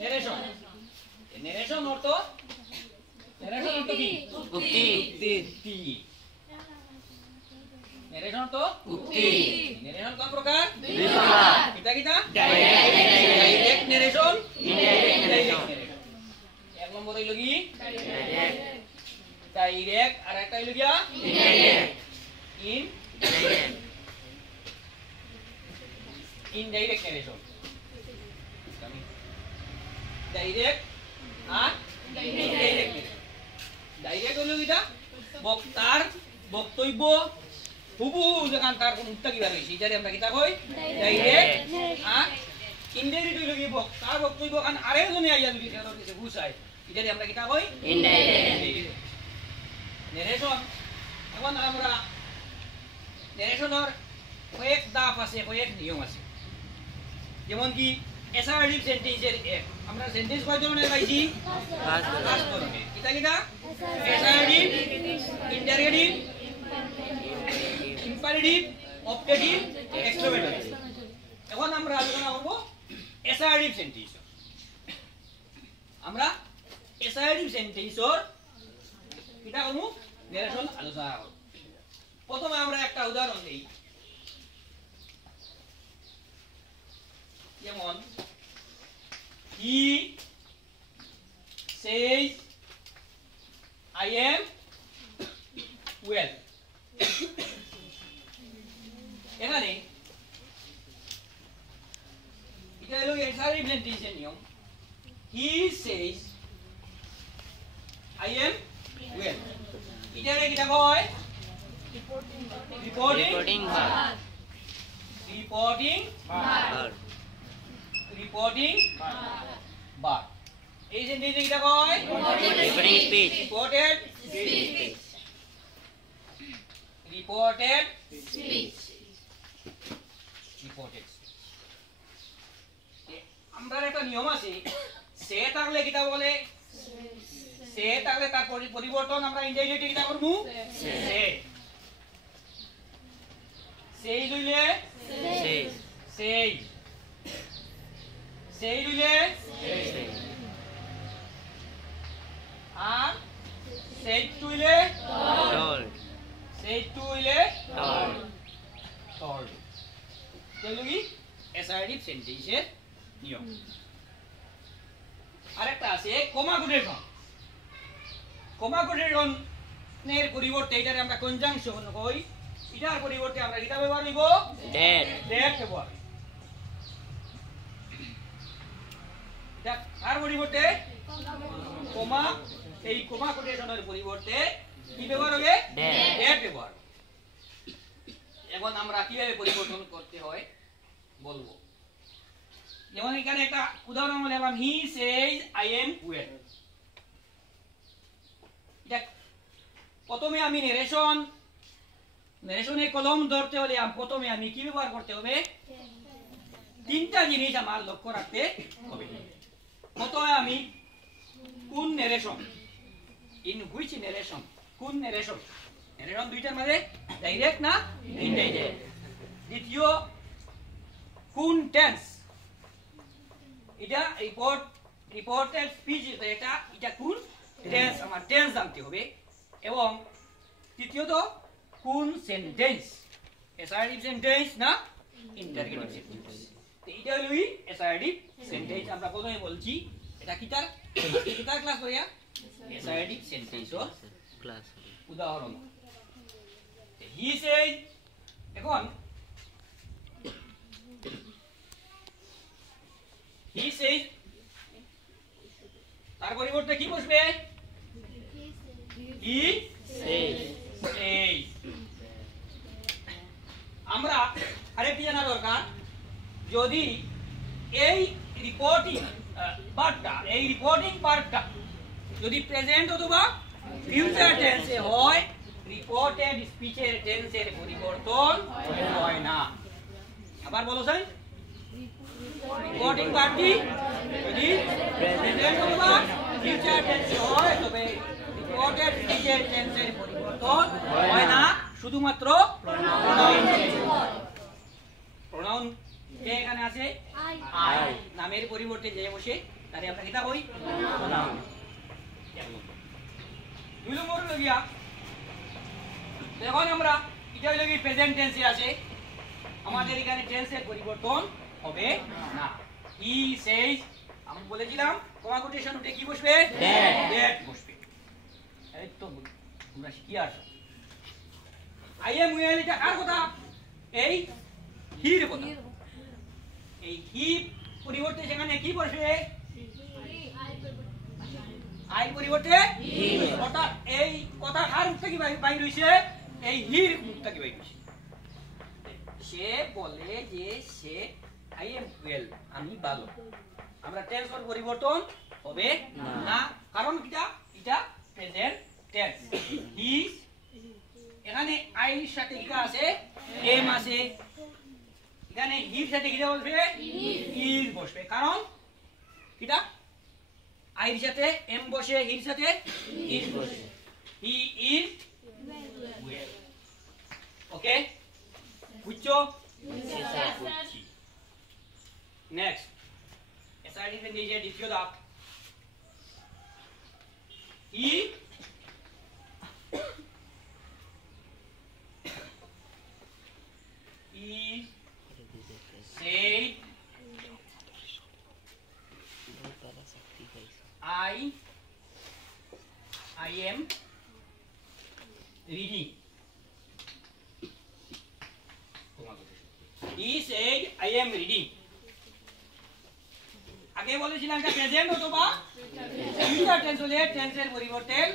narration narration অর্থ কি উক্তি উক্তি narration অর্থ উক্তি narration কোন প্রকার দুই প্রকার কিটা ডাইরেক্ট narration ইনডাইরেক্ট narration এক নম্বর হইল কি ডাইরেক্ট ডাইরেক্ট আর একটা হইল কি ইনডাইরেক্ট indirect narration direct আর indirect direct হলো কিটা বক্তার বক্তব্য হুবহু যেখান তার কোন উত্তর কিবা রইছে এটারে আমরা কিটা কই ডাইরেক্ট আর ইনডাইরেক্ট হলো কি বক্তার বক্তব্য কান আরেকজনে আইয়া যদি এর কিছু বুঝায় এটারে আমরা কিটা কই ইনডাইরেক্ট narration এখন আমরা narrationর কয়েক ধাপ আছে কয়েক নিয়ম আছে যেমন কি অ্যাসার্টিভ সেন্টেন্সের এক আমরা সেন্টেন্স কয় ধরনের পাইছি পাঁচ ধরনের কিটা কিটা assertive interrogative imperative objective exclamatory এখন আমরা আলোচনা করব অ্যাসার্টিভ সেন্টেন্স আমরা অ্যাসার্টিভ সেন্টেন্সর কিটা করব narration আলোচনা করব প্রথমে আমরা একটা উদাহরণ দেই যেমন he says I am well এখানে এটা হলো অ্যাসার্টিভ সেন্টেন্সের নিয়ম he says I am well এটারে কিটা কয় রিপোর্টিং ভার্ব reporting bar এই সেন্টেন্সে কিটা কয় রিপোর্টিং স্পিচ reported speech আমরা একটা নিয়ম আছে সে থাকলে কিটা বলে সে থাকলে তার পরিবর্তন আমরা ইনডাইরেক্টলি কিটা করব সে সেই লইলে সেই সেই লইলে আর সেই তুইলে সেই তুইলে টল এগুলো কি অ্যাসার্টিভ সেন্টেন্সের নিয়ম আরেকটা আছে কমা কোটেশনের পরিবর্তে এটারে আমরা কনজাংশন কই এটার পরিবর্তে আমরা কিটা ব্যবহার নিব ড্যাট ব্যবহার আর পরিবর্তে কমা এই কমা কোটেশনের পরিবর্তে কি ব্যবহার হবে ড্যাট ব্যবহার এখন আমরা কিভাবে পরিবর্তন করতে হয় বলবো যেমন এখানে একটা উদাহরণ বললাম হি সেজ আই এম ওয়েল প্রথমে আমি নেরেশনে কলম ধরতে হলে প্রথমে আমি কি ব্যবহার করতে হবে তিনটা জিনিস আমার লক্ষ্য রাখতে হবে প্রথমে আমি কোন নেরেশন ইন হুইচ নেরেশন কোন নেরেশন দুইটার মধ্যে ডাইরেক্ট না ইনডাইরেক্ট দ্বিতীয় কোন টেন্স এটা রিপোর্টেড স্পিচ এটা কোন টেন্স আমার টেন্স জানতে হবে এবং তৃতীয়ত কোন সেন্টেন্স অ্যাসার্টিভ সেন্টেন্স না ইন্টারোগেটিভ সেন্টেন্স তো এটা হলো অ্যাসার্টিভ সেন্টেন্স আমরা প্রথমে বলছি এটা কিটার ক্লাস হইয়া অ্যাসার্টিভ সেন্টেন্সর ক্লাস উদাহরণ হি সেজ এখন হি সেজ তার পরিবর্তে কি বসবে হি সেজ আমরা আরেকটি জানা দরকার যদি এই রিপোর্টিং পার্টটা যদি প্রেজেন্ট অথবা ফিউচার টেন্সে হয় রিপোর্টেড স্পিচের টেন্সের পরিবর্তন হয় না আবার বলো স্যার রিপোর্টিং পার্টটি যদি প্রেজেন্ট অথবা ফিউচার টেন্সে হয় তবে রিপোর্টেড স্পিচের টেন্সের পরিবর্তন হয় না শুধুমাত্র প্রোনাউন কে এখানে আছে আই নামের পরিবর্তে যে বসে তারে আমরা কিতা কই নাম দুই নম্বর হলো গিয়া এখন আমরা এটা হলো কি প্রেজেন্ট টেন্সে আছে আমাদের এখানে টেন্সের পরিবর্তন হবে না হি সেজ আমি বলেছিলাম কমাকুটেশন উঠে কি বসবে দ্যাট বসবে এই তো তোমরা শিখি আসো আই এম ওয়েল এটা কার কথা এই হির কথা এই হি পরিবর্তে সেখানে কি বসবে আই পরিবর্তে হি অর্থাৎ এই কথা কার মুখ থেকে বাইর হইছে এই হির মুখ থেকে বাইর হইছে সে বলে যে সে আই এম ওয়েল আমি ভালো আমরা টেন্সর পরিবর্তন হবে না কারণ এটা প্রেজেন্ট টেন্স হি এখানে আই এর সাথে কি আছে এম আছে এখানে হির সাথে কি বসবে ইজ বসবে কারণ কিটা আই এর সাথে এম বসে হির সাথে ইজ বসে হি ইজ ওয়েল ওকে বুঝছো নেক্সট এসআইডি তে নিচে দ্বিতীয় ধাপ ই said I am reading. He said I am reading. আগে বলেছিলাম যে প্রেজেন্ট অথবা ফিউচার টেন্স হলে টেন্সের পরিবর্তন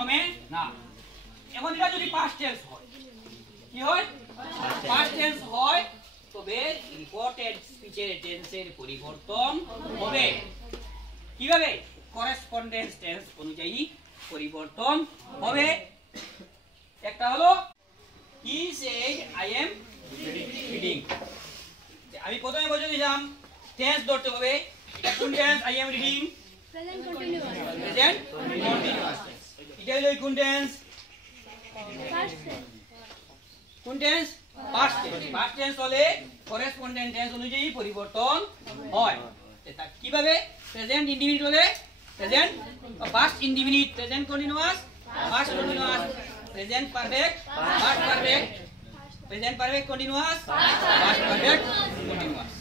হবে না এখন এটা যদি পাস্ট টেন্স হয় কি হয় পাস্ট টেন্স হয় তবে রিপোর্টেড স্পিচের টেন্সের পরিবর্তন হবে কিভাবে করেসপন্ডেন্স টেন্স অনুযায়ী পরিবর্তন হবে একটা হলো he said I am reading আমি প্রথমে বলে দিলাম টেন্স ধরতে হবে এটা কোন tense I am reading present continuous এটা হলো কোন টেন্স পাস্ট টেন্স কোন টেন্স পাস্ট টেন্স হলে করেসপন্ডেন্ট টেন্স অনুযায়ী পরিবর্তন হয় এটা কিভাবে প্রেজেন্ট ইনডিফিনিট হলে present past indefinite present continuous past continuous present perfect past perfect present perfect continuous past perfect continuous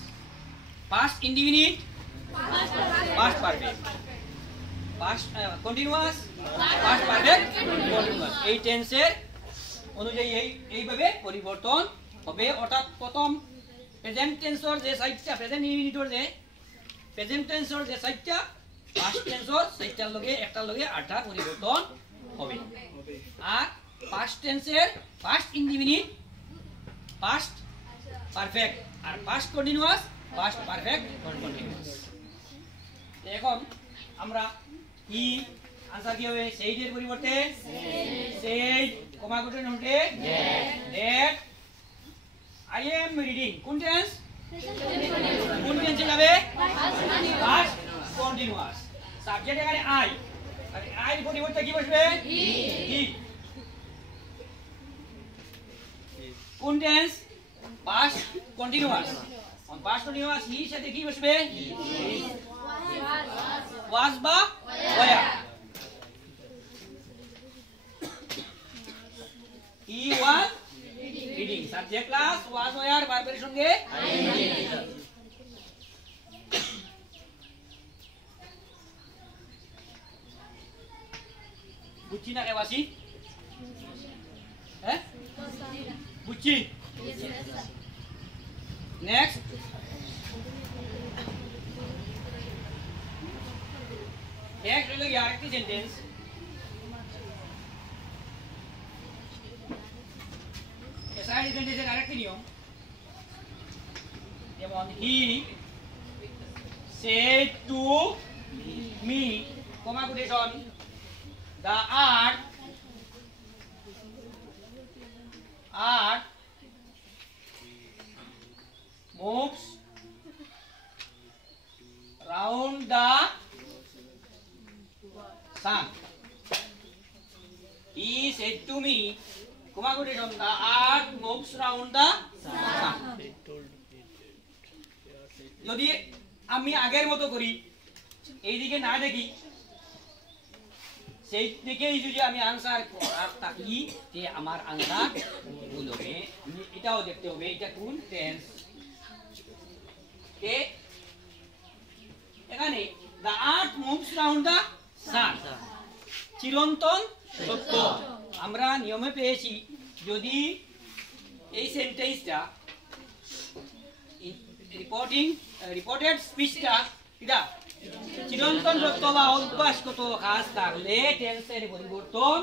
past indefinite past perfect past continuous past perfect continuous এই টেন্সের অনুযায়ী এইভাবে পরিবর্তন হবে অর্থাৎ প্রথম প্রেজেন্ট টেন্সর যে সাইডটা প্রেজেন্ট ইনডিফিনিটর যে প্রেজেন্ট টেন্সর যে সাইডটা পাস্ট টেন্সর সাইডটার লগে একটার লগে আটটা পরিবর্তন হবে আর পাস্ট টেন্সের পাস্ট ইনডিফিনিট পাস্ট পারফেক্ট আর past continuous past perfect continuous এখন আমরা কি আনসার কি হবে সেইডের পরিবর্তে সেইড কমা কোটেন উঠে দ্যাট আই এম রিডিং কোন টেন্স কোন টেন্সে যাবে পাস্ট কন্টিনিউয়াস সাবজেক্ট এখানে আই আর আই এর পরিবর্তে কি বসবে হি কোন টেন্স পাস্ট কন্টিনিউয়াস অন পাস্ট কন্টিনিউয়াস হি সাথে কি বসবে ওয়াজ বা ওয়া he was reading subject class was where verb এর সঙ্গে বুঝছি না কেবাসি হ্যাঁ বুঝছি নেক্সট হলো আরেকটি সেন্টেন্স এসআইডি সেন্টেন্সের আরেকটি নিয়ম যেমন হি said to me comma quotation the art moves round the sun. He said to me, comma quotation, the earth moves round the sun. যদি আমি আগের মতো করি, এইদিকে না দেখি, সেই দিকেই যদি আমি আনসার তাকি যে আমার আনসার ভুল হবে। আমি এটাও দেখতে হবে এটা কোন টেন্স। এখানে the earth moves round the sun, চিরন্তন সত্য। আমরা নিয়মে পেয়েছি যদি এই সেন্টেন্সটা রিপোর্টেড স্পিচটা এটা চিরন্তন সত্য বা অভ্যাসগত কাজ থাকলে টেন্সের পরিবর্তন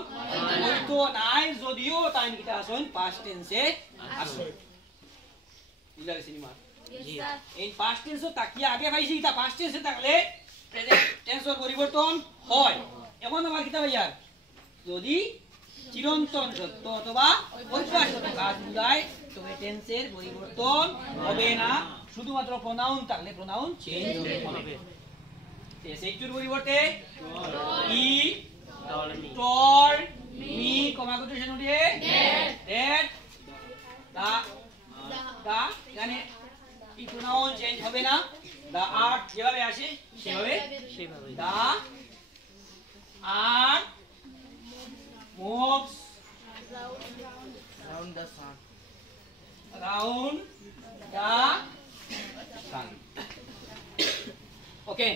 হইতো নাই, যদিও টাইম কিটা আসুন পাস্ট টেন্সে আসুন। বুঝলা গেছে নিমা? এই পাস্ট টেন্সও তাকিয়ে আগে পাইছি, এটা পাস্ট টেন্সে থাকলে প্রেজেন্ট টেন্সের পরিবর্তন হয়। এখন আমার কিতা ভাইয়ার যদি চিরন্তন সত্য অথবা অভ্যাসগত কাজ বুঝায় তবে টেন্সের পরিবর্তন হবে না, শুধুমাত্র প্রোনাউন থাকলে প্রোনাউন চেঞ্জ হবে। সেইটুর পরিবর্তে ই টল মি কমা কোটেশন দিয়ে দ্যাট দা এখানে এই প্রোনাউন চেঞ্জ হবে না, দা আর্ট যেভাবে আসে সেভাবে দা art moves Round the sun. around the sun. Okay.